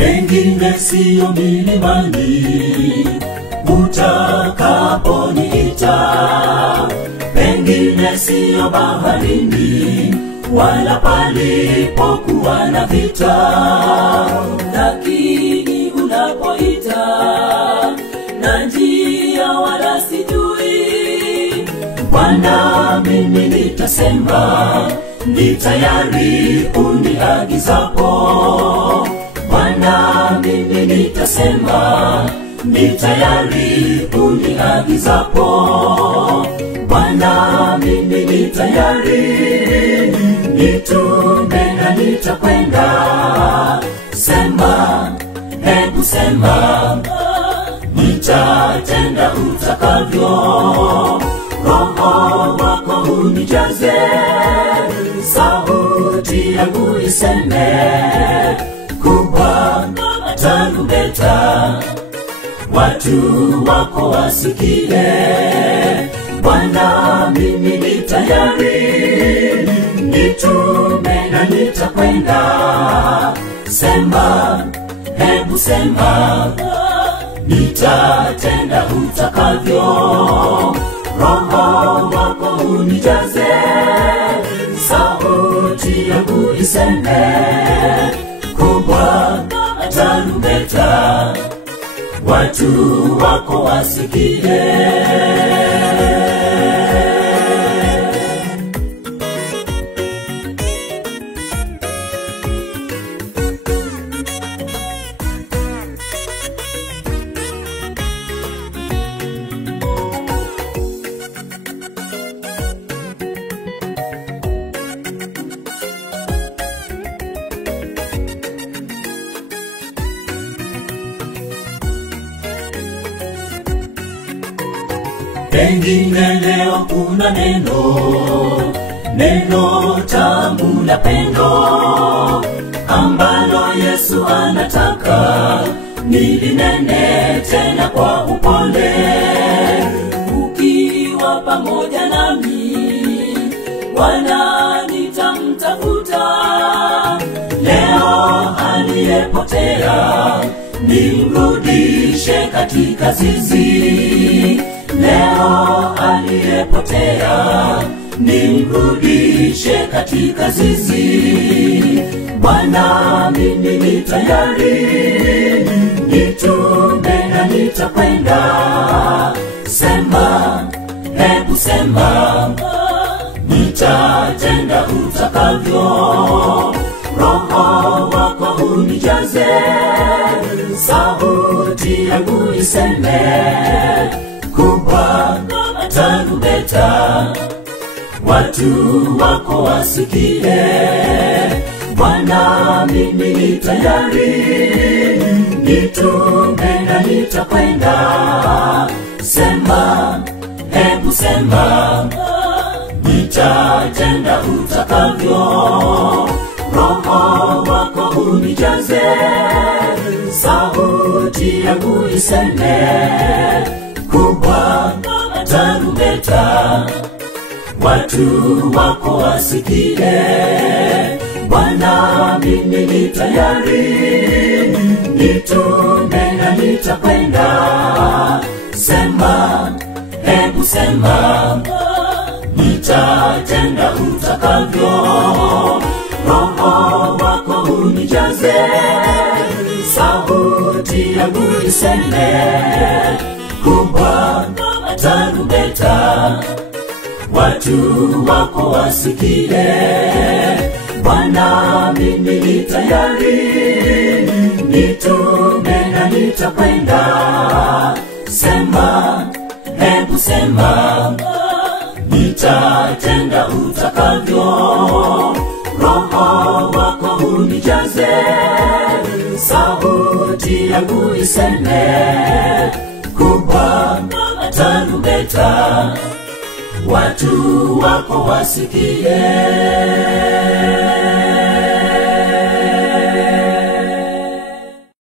pengine siyo milimani utakaponiita, pengine siyo baharini wala palipokuwa na vita, lakini unapoita na njia wala sijui, Bwana mimi nitasema ni tayari uniagizapo. Bwana mimi nitasema ni tayari uniagizapo. Bwana mimi ni tayari, nitume na nitakwenda. Sema, hebu sema, nitatenda utakavyo. Roho wako unijaze, sauti yangu iseme kubwa tarumbeta, watu wako wasikie. Bwana mimi ni tayari, nitume na nitakwenda. Sema, hebu sema, nitatenda utakavyo. Roho wako unijaze, sauti yangu iseme kubwa tarumbeta, watu wako wasikie. Pengine leo kuna neno tamu la pendo ambalo Yesu anataka nilinene tena kwa upole. Ukiwa pamoja nami Bwana nitamtafuta, leo aliyepotea nimrudishe katika zizi. Leo aliyepotea nimrudishe katika zizi. Bwana mimi ni tayari, nitume na nitakwenda. Sema, hebu sema, nitatenda utakavyo. Roho wako unijaze, sauti yangu iseme kubwa tarumbeta, watu wako wasikie. Bwana mimi ni tayari, nitume na nitakwenda. Sema, hebu sema, nitatenda utakavyo. Roho wako unijaze, sauti yangu iseme kubwa tarumbeta, watu wako wasikie. Bwana mimi ni tayari, nitume na nitakwenda. Sema, hebu sema, nitatenda utakavyo. Roho wako unijaze, sauti yangu iseme kubwa tarumbeta, watu wako wasikie. Bwana mimi ni tayari, nitume na nitakwenda. Sema, hebu sema, nitatenda utakavyo. Roho wako unijaze, sauti yangu iseme kubwa tarumbeta, watu wako wasikie.